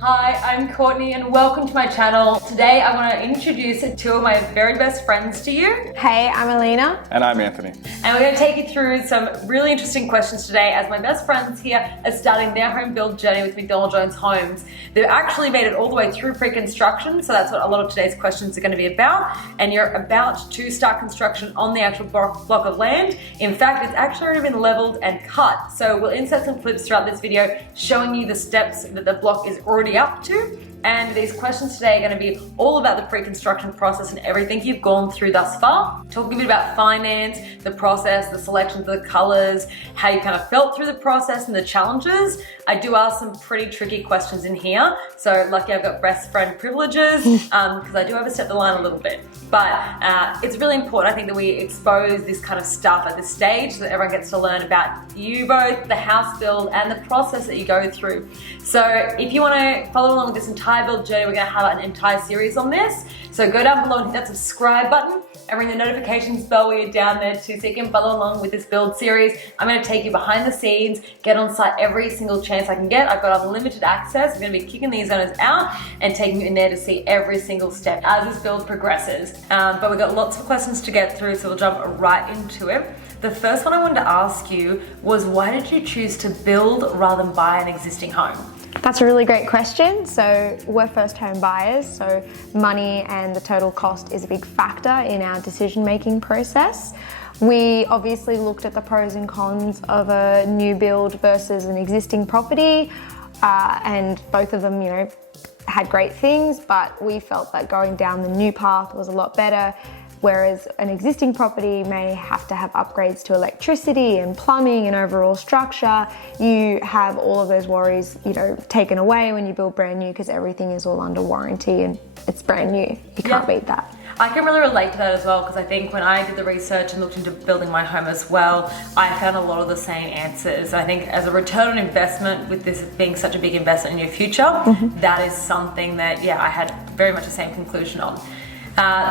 Hi, I'm Courtney and welcome to my channel. Today I want to introduce two of my very best friends to you. Hey, I'm Alina. And I'm Anthony. And we're going to take you through some really interesting questions today as my best friends here are starting their home build journey with McDonald Jones Homes. They've actually made it all the way through pre-construction, so that's what a lot of today's questions are going to be about. And you're about to start construction on the actual block of land. In fact, it's actually already been leveled and cut. So we'll insert some clips throughout this video showing you the steps that the block is already up to. And these questions today are going to be all about the pre-construction process and everything you've gone through thus far. Talking a bit about finance, the process, the selection of the colors, how you kind of felt through the process and the challenges. I do ask some pretty tricky questions in here. So lucky I've got best friend privileges because I do overstep the line a little bit. But it's really important, I think, that we expose this kind of stuff at this stage so that everyone gets to learn about you both, the house build, and the process that you go through. So if you want to follow along with this entire build journey, we're going to have an entire series on this. So go down below and hit that subscribe button and ring the notifications bell when you're down there too, so you can follow along with this build series. I'm going to take you behind the scenes, get on site every single chance I can get. I've got unlimited access. I'm going to be kicking these owners out and taking you in there to see every single step as this build progresses. But we've got lots of questions to get through, so we'll jump right into it. The first one I wanted to ask you was, why did you choose to build rather than buy an existing home? That's a really great question. So we're first home buyers, so money and the total cost is a big factor in our decision-making process. We obviously looked at the pros and cons of a new build versus an existing property, and both of them, had great things, but we felt that going down the new path was a lot better. Whereas an existing property may have to have upgrades to electricity and plumbing and overall structure. You have all of those worries, taken away when you build brand new because everything is all under warranty and it's brand new. You can't beat that. I can really relate to that as well, because I think when I did the research and looked into building my home as well, I found a lot of the same answers. I think as a return on investment, with this being such a big investment in your future, that is something that, I had very much the same conclusion on.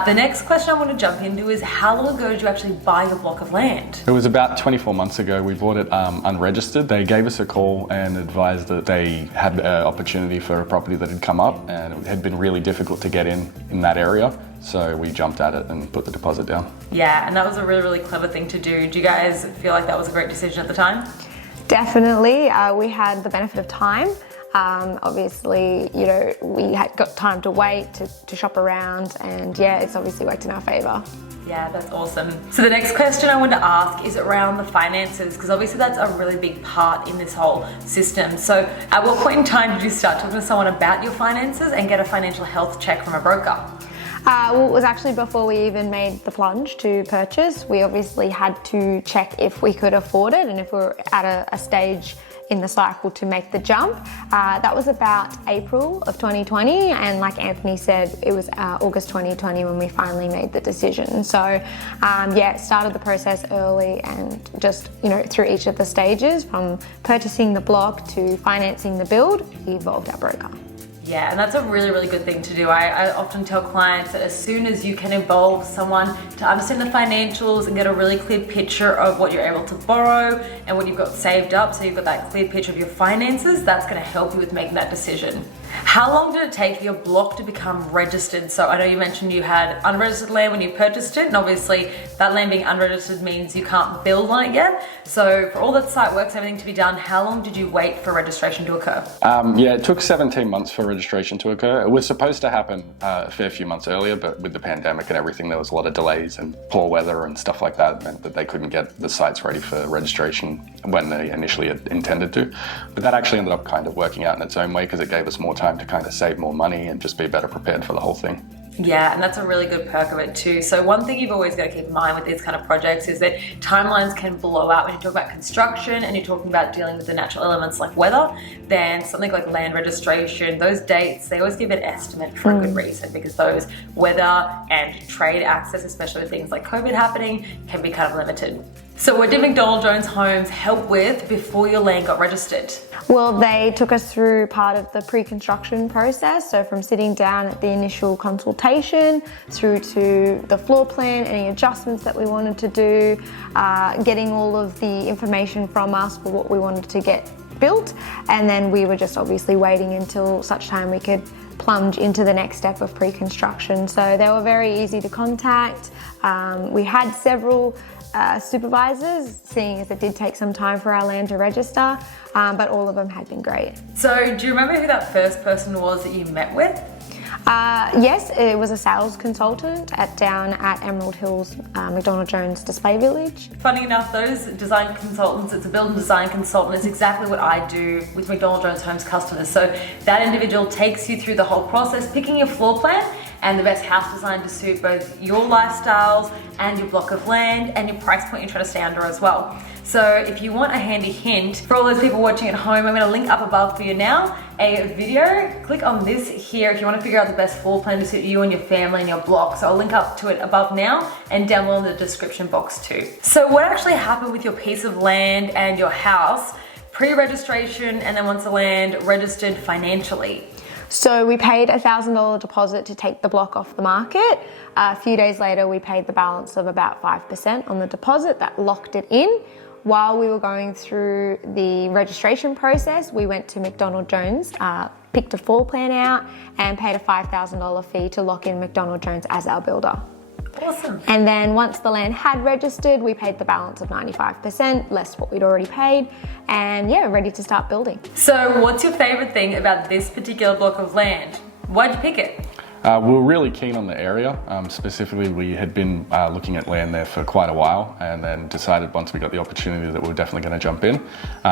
The next question I want to jump into is, how long ago did you actually buy your block of land? It was about 24 months ago. We bought it unregistered. They gave us a call and advised that they had an opportunity for a property that had come up and it had been really difficult to get in that area. So we jumped at it and put the deposit down. Yeah, and that was a really, really clever thing to do. Do you guys feel like that was a great decision at the time? Definitely. We had the benefit of time. Obviously, we had got time to wait, to shop around, and it's obviously worked in our favour. Yeah, that's awesome. So the next question I wanted to ask is around the finances, because obviously that's a really big part in this whole system. So at what point in time did you start talking to someone about your finances and get a financial health check from a broker? Well, it was actually before we even made the plunge to purchase. We obviously had to check if we could afford it and if we were at a stage in the cycle to make the jump. That was about April of 2020, and like Anthony said, it was August 2020 when we finally made the decision. So started the process early and just through each of the stages, from purchasing the block to financing the build, we involved our broker. Yeah, and that's a really, really good thing to do. I often tell clients that as soon as you can involve someone to understand the financials and get a really clear picture of what you're able to borrow and what you've got saved up, so you've got that clear picture of your finances, that's going to help you with making that decision. How long did it take for your block to become registered? So I know you mentioned you had unregistered land when you purchased it, and obviously that land being unregistered means you can't build on it yet. So for all that site works, everything to be done, how long did you wait for registration to occur? It took 17 months for registration to occur. It was supposed to happen a fair few months earlier, but with the pandemic and everything, there was a lot of delays, and poor weather and stuff like that meant that they couldn't get the sites ready for registration when they initially had intended to. But that actually ended up kind of working out in its own way, because it gave us more time to kind of save more money and just be better prepared for the whole thing. Yeah, and that's a really good perk of it too. So one thing you've always got to keep in mind with these kind of projects is that timelines can blow out when you talk about construction and you're talking about dealing with the natural elements like weather. Then something like land registration, those dates, they always give an estimate for a good reason, because those weather and trade access, especially with things like COVID happening, can be kind of limited. So what did McDonald Jones Homes help with before your land got registered? Well, they took us through part of the pre-construction process. So from sitting down at the initial consultation through to the floor plan, any adjustments that we wanted to do, getting all of the information from us for what we wanted to get built, and then we were just obviously waiting until such time we could plunge into the next step of pre-construction. So they were very easy to contact. We had several supervisors, seeing as it did take some time for our land to register, but all of them had been great. So do you remember who that first person was that you met with? Yes, it was a sales consultant down at Emerald Hills McDonald Jones Display Village. Funny enough, those design consultants, it's a build and design consultant, it's exactly what I do with McDonald Jones Homes customers. So that individual takes you through the whole process, picking your floor plan and the best house design to suit both your lifestyles and your block of land and your price point you're trying to stay under as well. So if you want a handy hint, for all those people watching at home, I'm going to link up above for you now a video. Click on this here if you want to figure out the best floor plan to suit you and your family and your block. So I'll link up to it above now and down below in the description box too. So what actually happened with your piece of land and your house, pre-registration, and then once the land registered financially? So we paid a $1,000 deposit to take the block off the market. A few days later, we paid the balance of about 5% on the deposit. That locked it in. While we were going through the registration process, we went to McDonald Jones, picked a floor plan out, and paid a $5,000 fee to lock in McDonald Jones as our builder. Awesome. And then once the land had registered, we paid the balance of 95%, less what we'd already paid, and yeah, ready to start building. So what's your favorite thing about this particular block of land? Why'd you pick it? We were really keen on the area. Specifically, we had been looking at land there for quite a while, and then decided once we got the opportunity that we were definitely going to jump in.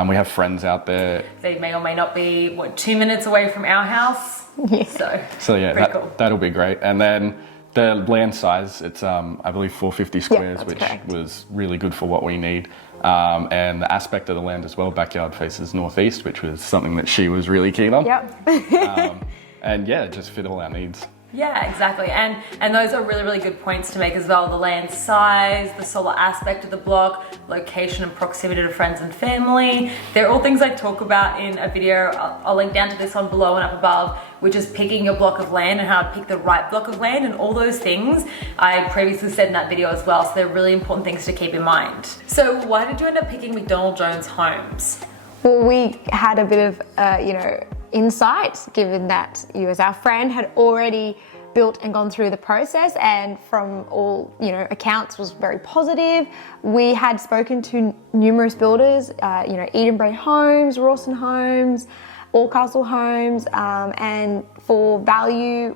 We have friends out there. They may or may not be, 2 minutes away from our house? Yeah. So yeah, cool. That'll be great. And then the land size, it's I believe 450 squares, which correct. was really good for what we need. And the aspect of the land as well, backyard faces northeast, which was something that she was really keen on. Yep. And yeah, it just fit all our needs. Yeah, exactly. And those are really, really good points to make as well. The land size, the solar aspect of the block, location and proximity to friends and family. They're all things I talk about in a video. I'll link down to this one below and up above, which is picking your block of land and how to pick the right block of land, and all those things I previously said in that video as well. So they're really important things to keep in mind. So why did you end up picking McDonald Jones Homes? Well, we had a bit of, insight, given that you as our friend had already built and gone through the process, and from all accounts was very positive. We had spoken to numerous builders, Edenbury Homes, Rawson Homes, Allcastle Homes, and for value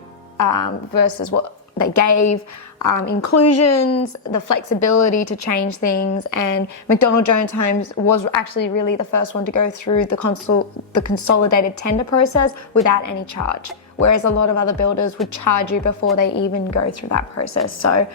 versus what they gave, inclusions, the flexibility to change things, and McDonald Jones Homes was actually really the first one to go through the consolidated tender process without any charge, whereas a lot of other builders would charge you before they even go through that process. So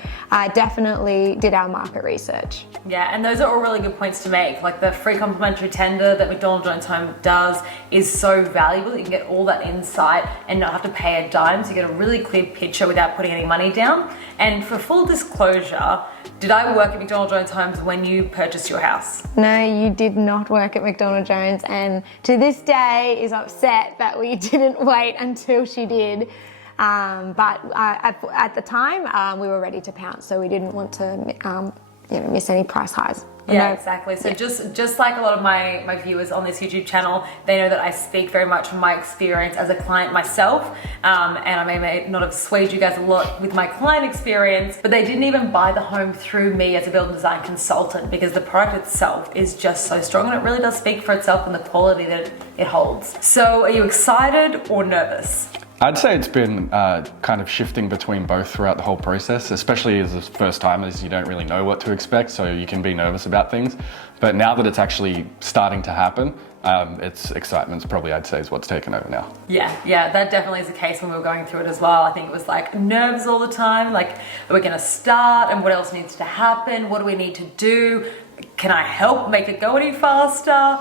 definitely did our market research. Yeah, and those are all really good points to make. Like the free complimentary tender that McDonald Jones Home does is so valuable that you can get all that insight and not have to pay a dime, so you get a really clear picture without putting any money down. And for full disclosure, did I work at McDonald Jones Homes when you purchased your house? No, you did not work at McDonald Jones, and to this day is upset that we didn't wait until she did. But at the time, we were ready to pounce, so we didn't want to miss any price highs. Yeah, exactly. So just like a lot of my viewers on this YouTube channel, they know that I speak very much from my experience as a client myself, and I may not have swayed you guys a lot with my client experience, but they didn't even buy the home through me as a build and design consultant, because the product itself is just so strong, and it really does speak for itself and the quality that it holds. So are you excited or nervous? I'd say it's been kind of shifting between both throughout the whole process, especially as a first timer, as you don't really know what to expect, so you can be nervous about things. But now that it's actually starting to happen, it's excitement's probably, I'd say, is what's taken over now. Yeah, that definitely is the case when we were going through it as well. I think it was like nerves all the time, like, are we gonna start, and what else needs to happen? What do we need to do? Can I help make it go any faster?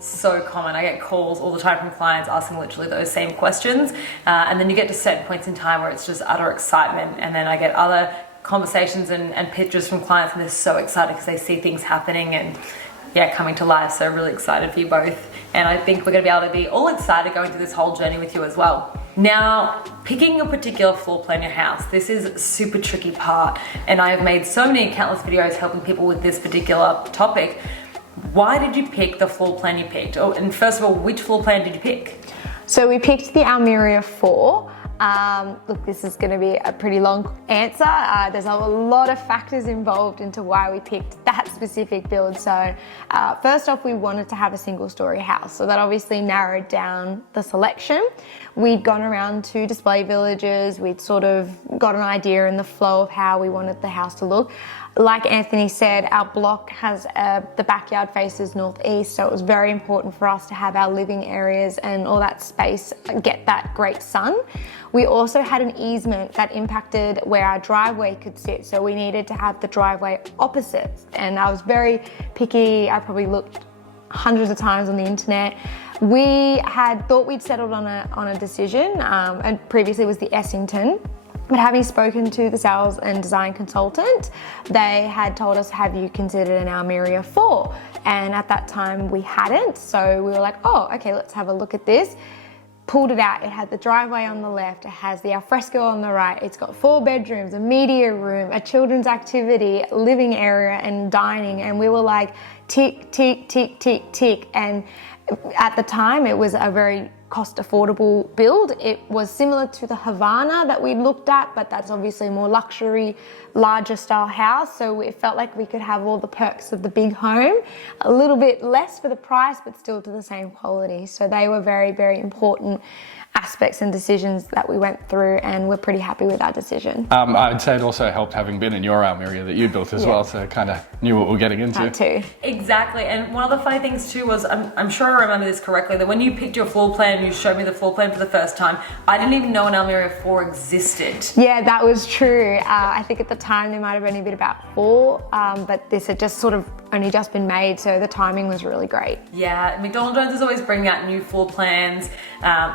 So common. I get calls all the time from clients asking literally those same questions, and then you get to certain points in time where it's just utter excitement, and then I get other conversations and pictures from clients, and they're so excited because they see things happening and coming to life. So really excited for you both, and I think we're going to be able to be all excited going through this whole journey with you as well. Now, picking a particular floor plan in your house, this is a super tricky part, and I have made so many countless videos helping people with this particular topic. Why did you pick the floor plan you picked? Oh, and first of all, which floor plan did you pick? So we picked the Almeria 4. Look, this is going to be a pretty long answer. There's a lot of factors involved into why we picked that specific build. So first off, we wanted to have a single story house. So that obviously narrowed down the selection. We'd gone around to display villages. We'd sort of got an idea in the flow of how we wanted the house to look. Like Anthony said, our block has the backyard faces northeast, so it was very important for us to have our living areas and all that space get that great sun. We also had an easement that impacted where our driveway could sit, so we needed to have the driveway opposite. And I was very picky. I probably looked hundreds of times on the internet. We had thought we'd settled on a decision, and previously it was the Essington. But having spoken to the sales and design consultant, they had told us, have you considered an Almeria 4? And at that time we hadn't, so we were like, oh, okay, let's have a look at this. Pulled it out, it had the driveway on the left, it has the alfresco on the right, it's got 4 bedrooms, a media room, a children's activity, living area and dining, and we were like, tick, tick, tick, tick, tick. And at the time it was a very cost affordable build. It was similar to the Havana that we looked at, but that's obviously more luxury, larger style house. So it felt like we could have all the perks of the big home, a little bit less for the price, but still to the same quality. So they were very, very important aspects and decisions that we went through, and we're pretty happy with our decision. I'd say it also helped having been in your Almeria that you built as well, so kind of knew what we're getting into. That too. Exactly, and one of the funny things too was, I'm sure I remember this correctly, that when you picked your floor plan, you showed me the floor plan for the first time, I didn't even know an Almeria 4 existed. Yeah, that was true. I think at the time there might have only been about 4, but this had just sort of only just been made, so the timing was really great. Yeah, McDonald Jones is always bringing out new floor plans,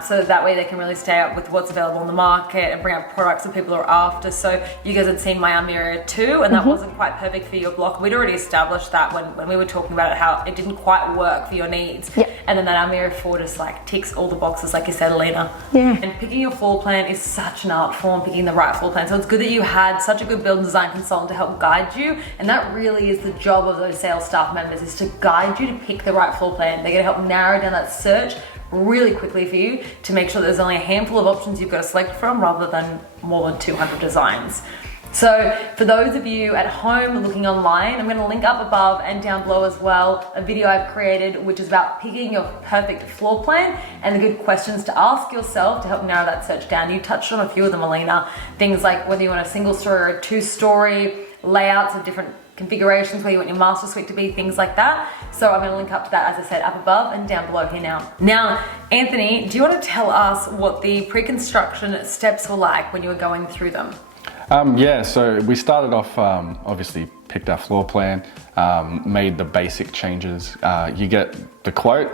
so that way they can really stay up with what's available on the market and bring out products that people are after. So you guys had seen my Almeria 2, and that wasn't quite perfect for your block. We'd already established that when we were talking about it, how it didn't quite work for your needs. Yep. And then that Almeria 4 just like ticks all the boxes, like you said, Alina. Yeah. And picking your floor plan is such an art form, picking the right floor plan. So it's good that you had such a good build and design consultant to help guide you. And that really is the job of those sales staff members, is to guide you to pick the right floor plan. They're gonna help narrow down that search really quickly for you to make sure there's only a handful of options you've got to select from rather than more than 200 designs. So for those of you at home looking online, I'm going to link up above and down below as well a video I've created which is about picking your perfect floor plan and the good questions to ask yourself to help narrow that search down. You touched on a few of them, Alina. Things like whether you want a single story or a 2-story, layouts of different configurations, where you want your master suite to be, things like that. So I'm going to link up to that, as I said, up above and down below here now. Now, Anthony, do you want to tell us what the pre-construction steps were like when you were going through them? Yeah, so we started off, obviously picked our floor plan, made the basic changes. You get the quote.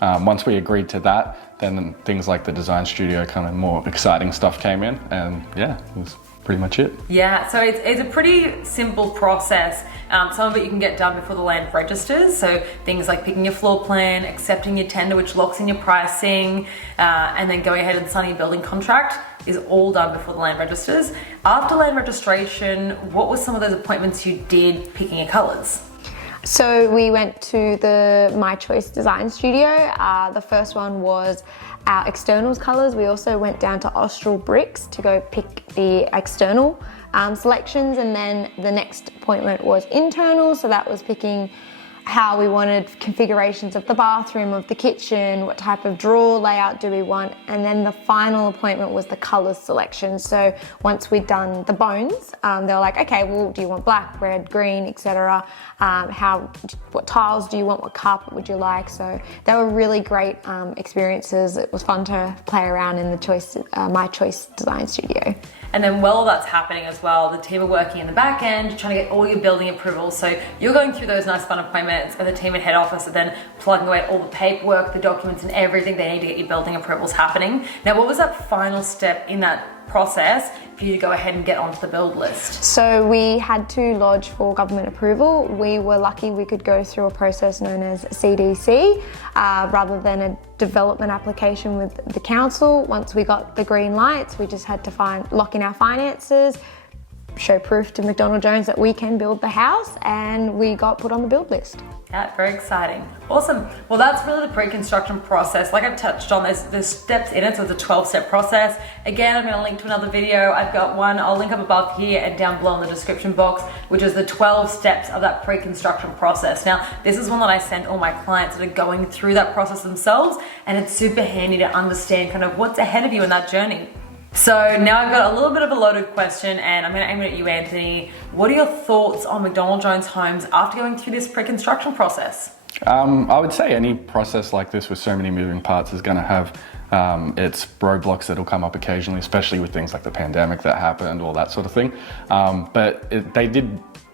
Once we agreed to that, then things like the design studio, kind of more exciting stuff came in, and yeah, it was pretty much it. Yeah, so it's a pretty simple process. Some of it you can get done before the land registers, so things like picking your floor plan, accepting your tender, which locks in your pricing, and then going ahead and signing your building contract is all done before the land registers. After land registration, what were some of those appointments you did picking your colours? So we went to the My Choice Design Studio. The first one was our externals colours. We also went down to Austral Bricks to go pick the external selections, and then the next appointment was internal, so that was picking how we wanted configurations of the bathroom, of the kitchen, what type of drawer layout do we want, and then the final appointment was the colours selection. So once we'd done the bones, they were like, okay, well, do you want black, red, green, etc. What tiles do you want, what carpet would you like? So they were really great experiences. It was fun to play around in the My Choice Design Studio. And then while that's happening as well, the team are working in the back end, trying to get all your building approvals. So you're going through those nice fun appointments, and the team at head office are then plugging away all the paperwork, the documents and everything they need to get your building approvals happening. Now, what was that final step in that process for you to go ahead and get onto the build list? So we had to lodge for government approval. We were lucky we could go through a process known as CDC rather than a development application with the council. Once we got the green lights, we just had to lock in our finances, show proof to McDonald Jones that we can build the house, and we got put on the build list. Yeah, very exciting. Awesome. Well, that's really the pre-construction process. Like I've touched on, there's steps in it, so it's a 12-step process. Again, I'm going to link to another video. I've got one, I'll link up above here and down below in the description box, which is the 12 steps of that pre-construction process. Now, this is one that I send all my clients that are going through that process themselves, and it's super handy to understand kind of what's ahead of you in that journey. So now I've got a little bit of a loaded question, and I'm going to aim it at you, Anthony. What are your thoughts on McDonald Jones Homes after going through this pre-construction process? I would say any process like this with so many moving parts is going to have its roadblocks that'll come up occasionally, especially with things like the pandemic that happened, all that sort of thing.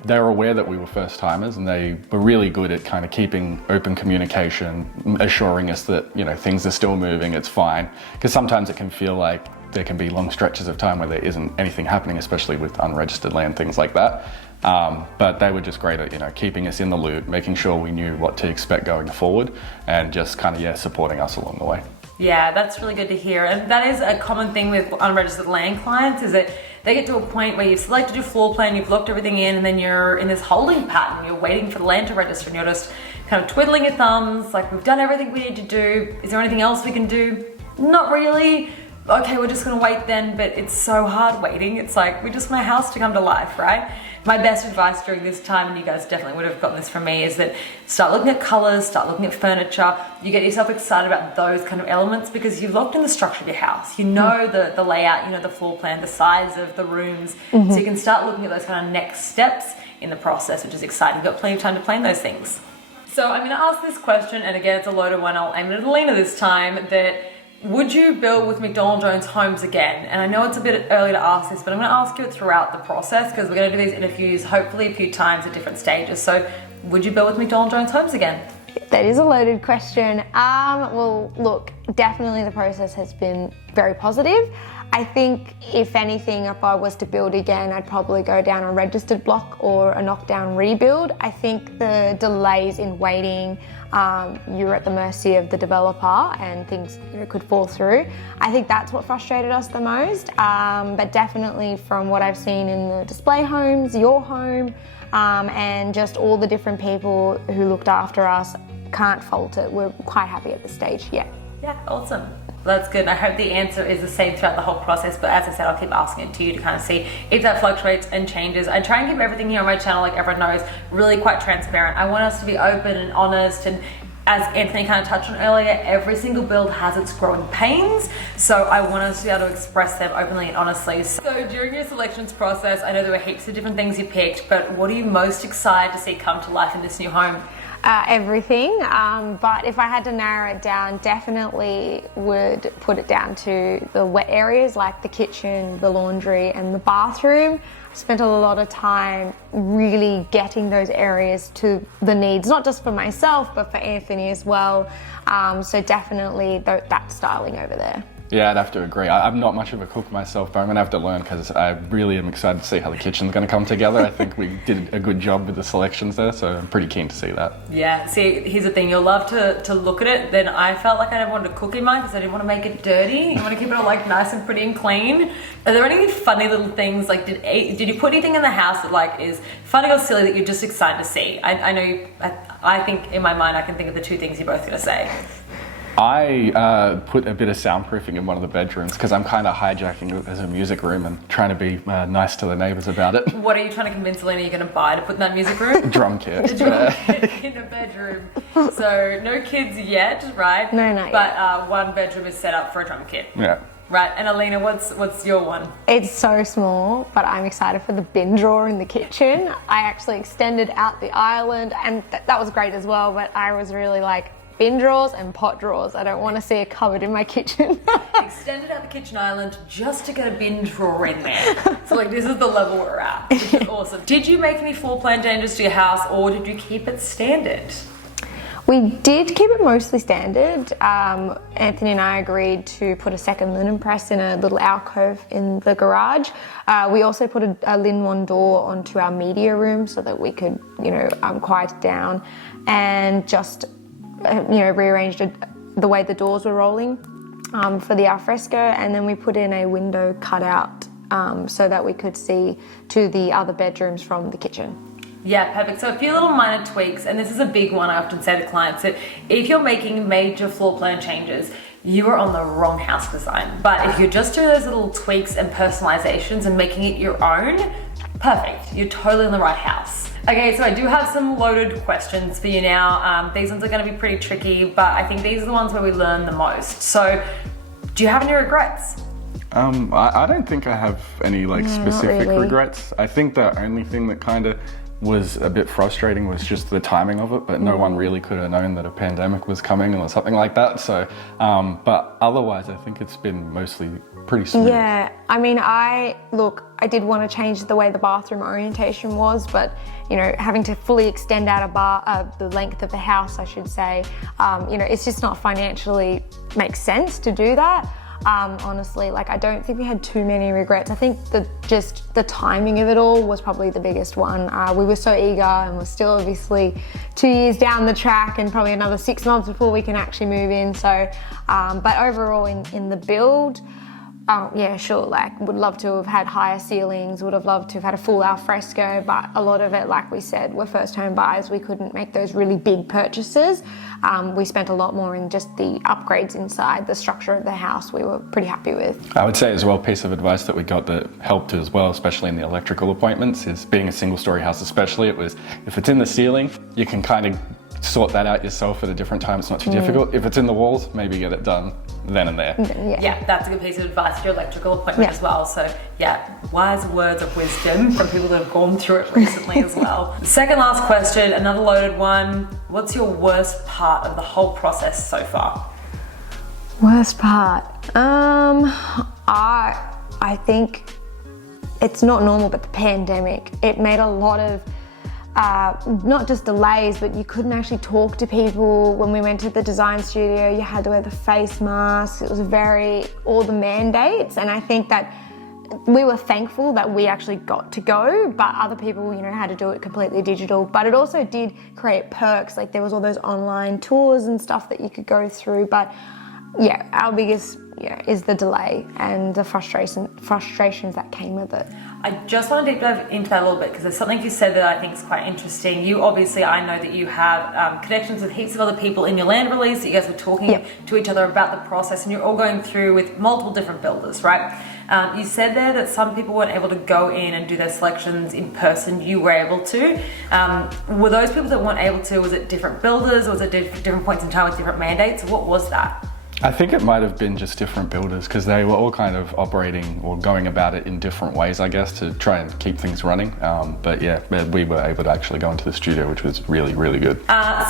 They were aware that we were first timers, and they were really good at kind of keeping open communication, assuring us that, you know, things are still moving, it's fine. Because sometimes it can feel like there can be long stretches of time where there isn't anything happening, especially with unregistered land, things like that. But they were just great at, you know, keeping us in the loop, making sure we knew what to expect going forward, and just kind of, supporting us along the way. Yeah, that's really good to hear. And that is a common thing with unregistered land clients, is that they get to a point where you've selected your floor plan, you've locked everything in, and then you're in this holding pattern. You're waiting for the land to register, and you're just kind of twiddling your thumbs, like, we've done everything we need to do. Is there anything else we can do? Not really. Okay, we're just gonna wait then, but it's so hard waiting. It's like, we just want a house to come to life, right? My best advice during this time, and you guys definitely would have gotten this from me, is that start looking at colors, start looking at furniture. You get yourself excited about those kind of elements because you've locked in the structure of your house. You know the layout, you know the floor plan, the size of the rooms. So you can start looking at those kind of next steps in the process, which is exciting. You've got plenty of time to plan those things. So I'm gonna ask this question, and again, it's a loaded one. I'll aim it at Alina this time, that would you build with McDonald Jones Homes again? And I know it's a bit early to ask this, but I'm going to ask you it throughout the process, because we're going to do these interviews hopefully a few times at different stages. So would you build with McDonald Jones Homes again? That is a loaded question. Well, look, definitely the process has been very positive. I think if anything, if I was to build again, I'd probably go down a registered block or a knockdown rebuild. I think the delays in waiting, you're at the mercy of the developer and things could fall through. I think that's what frustrated us the most. But definitely from what I've seen in the display homes, your home, and just all the different people who looked after us, can't fault it. We're quite happy at this stage, yeah. Yeah, awesome. That's good. I hope the answer is the same throughout the whole process, but as I said, I'll keep asking it to you to kind of see if that fluctuates and changes. I try and keep everything here on my channel, like everyone knows, really quite transparent. I want us to be open and honest, and as Anthony kind of touched on earlier, every single build has its growing pains, so I want us to be able to express them openly and honestly. So during your selections process, I know there were heaps of different things you picked, but what are you most excited to see come to life in this new home? Everything, but if I had to narrow it down, definitely would put it down to the wet areas like the kitchen, the laundry and the bathroom. I spent a lot of time really getting those areas to the needs, not just for myself but for Anthony as well, so definitely that styling over there. Yeah, I'd have to agree. I'm not much of a cook myself, but I'm going to have to learn, because I really am excited to see how the kitchen's going to come together. I think we did a good job with the selections there, so I'm pretty keen to see that. Yeah, see, here's the thing. You'll love to look at it. Then I felt like I never wanted to cook in mine because I didn't want to make it dirty. You want to keep it all like nice and pretty and clean. Are there any funny little things, like did you put anything in the house that like is funny or silly that you're just excited to see? I know I think in my mind I can think of the two things you're both going to say. I put a bit of soundproofing in one of the bedrooms because I'm kind of hijacking it as a music room and trying to be nice to the neighbours about it. What are you trying to convince Alina you're going to buy to put in that music room? Drum kit. A drum kit in a bedroom. So no kids yet, right? No, not but, yet. But one bedroom is set up for a drum kit. Yeah. Right, and Alina, what's your one? It's so small, but I'm excited for the bin drawer in the kitchen. I actually extended out the island, and that was great as well, but I was really like, bin drawers and pot drawers. I don't want to see a cupboard in my kitchen. Extended out the kitchen island just to get a bin drawer in there. So like this is the level we're at, which is awesome. Did you make any floor plan changes to your house, or did you keep it standard? We did keep it mostly standard. Anthony and I agreed to put a second linen press in a little alcove in the garage. We also put a Lin-One door onto our media room so that we could, quiet it down, and just rearranged the way the doors were rolling for the alfresco, and then we put in a window cutout so that we could see to the other bedrooms from the kitchen. Yeah, perfect. So a few little minor tweaks, and this is a big one I often say to clients, that if you're making major floor plan changes, you are on the wrong house design. But if you're just doing those little tweaks and personalizations and making it your own, perfect. You're totally in the right house. Okay, so I do have some loaded questions for you now. These ones are gonna be pretty tricky, but I think these are the ones where we learn the most. So, do you have any regrets? I don't think I have any specific really. regrets. I think the only thing that kind of was a bit frustrating was just the timing of it, but no one really could have known that a pandemic was coming or something like that. So, but otherwise I think it's been mostly pretty smooth. Yeah, I mean, I did want to change the way the bathroom orientation was, but having to fully extend out the length of the house, I should say, it's just not financially makes sense to do that. Honestly, I don't think we had too many regrets. I think just the timing of it all was probably the biggest one. We were so eager, and we're still obviously 2 years down the track and probably another 6 months before we can actually move in. So, but overall in the build, yeah, sure, would love to have had higher ceilings, would have loved to have had a full al fresco, but a lot of it, like we said, we're first home buyers, we couldn't make those really big purchases. We spent a lot more in just the upgrades inside, the structure of the house we were pretty happy with. I would say as well, piece of advice that we got that helped as well, especially in the electrical appointments, is being a single story house especially, it was, if it's in the ceiling, you can kind of sort that out yourself at a different time, it's not too difficult. If it's in the walls, maybe get it done then and there. Yeah, that's a good piece of advice for your electrical appointment as well. So yeah, wise words of wisdom from people that have gone through it recently as well. Second last question, another loaded one. What's your worst part of the whole process so far? Worst part? I think it's not normal, but the pandemic, it made a lot of not just delays, but you couldn't actually talk to people. When we went to the design studio, you had to wear the face masks. It was all the mandates. And I think that we were thankful that we actually got to go, but other people, had to do it completely digital. But it also did create perks. There was all those online tours and stuff that you could go through. But yeah, our biggest is the delay and the frustrations that came with it. I just want to deep dive into that a little bit, because there's something you said that I think is quite interesting. You obviously, I know that you have connections with heaps of other people in your land release, that you guys were talking to each other about the process, and you're all going through with multiple different builders, right? You said there that some people weren't able to go in and do their selections in person. You were able to. Were those people that weren't able to, was it different builders, or was it different points in time with different mandates? What was that? I think it might have been just different builders, because they were all kind of operating or going about it in different ways, I guess, to try and keep things running. But yeah, we were able to actually go into the studio, which was really, really good.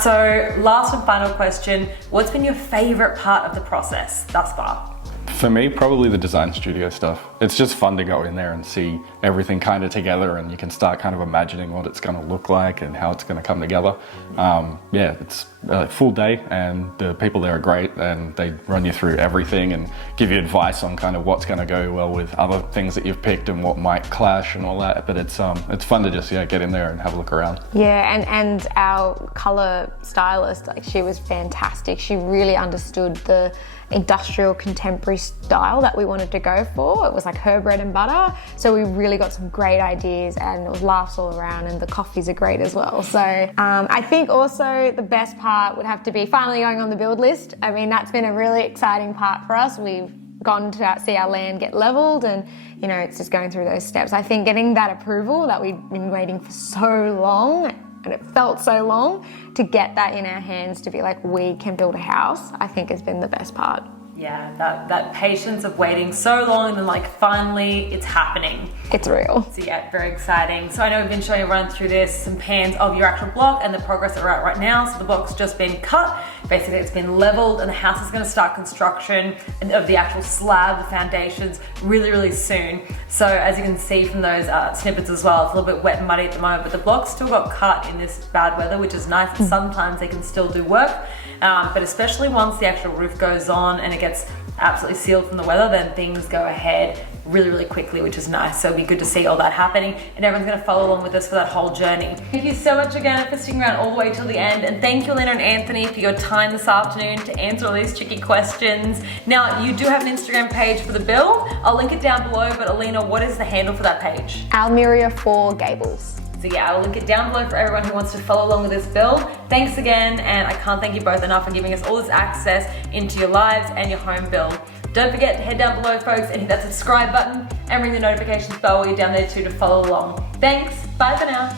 So last and final question, what's been your favourite part of the process thus far? For me, probably the design studio stuff. It's just fun to go in there and see everything kind of together, and you can start kind of imagining what it's going to look like and how it's going to come together. Yeah, it's a full day, and the people there are great, and they run you through everything and give you advice on kind of what's going to go well with other things that you've picked and what might clash and all that. But it's fun to just get in there and have a look around. Yeah, and our colour stylist, she was fantastic. She really understood the industrial contemporary style that we wanted to go for. It was her bread and butter. So we really got some great ideas, and it was laughs all around, and the coffees are great as well. So I think also the best part would have to be finally going on the build list. I mean, that's been a really exciting part for us. We've gone to see our land get levelled, and it's just going through those steps. I think getting that approval that we've been waiting for so long, and it felt so long, to get that in our hands to be we can build a house, I think has been the best part. Yeah, that patience of waiting so long, and then finally it's happening. It's real. So yeah, very exciting. So I know we've been showing you run through this, some pans of your actual block and the progress that we're at right now. So the block's just been cut. Basically it's been leveled, and the house is going to start construction of the actual slab, the foundations, really, really soon. So as you can see from those snippets as well, it's a little bit wet and muddy at the moment, but the block's still got cut in this bad weather, which is nice. And sometimes they can still do work. But especially once the actual roof goes on and it gets absolutely sealed from the weather, then things go ahead really, really quickly, which is nice. So it'll be good to see all that happening, and everyone's gonna follow along with us for that whole journey. Thank you so much again for sticking around all the way till the end, and thank you, Alina and Anthony, for your time this afternoon to answer all these tricky questions. Now, you do have an Instagram page for the build. I'll link it down below, but Alina, what is the handle for that page? Almeria 4 Gables. So yeah, I'll link it down below for everyone who wants to follow along with this build. Thanks again, and I can't thank you both enough for giving us all this access into your lives and your home build. Don't forget to head down below, folks, and hit that subscribe button and ring the notifications bell while you're down there too to follow along. Thanks, bye for now.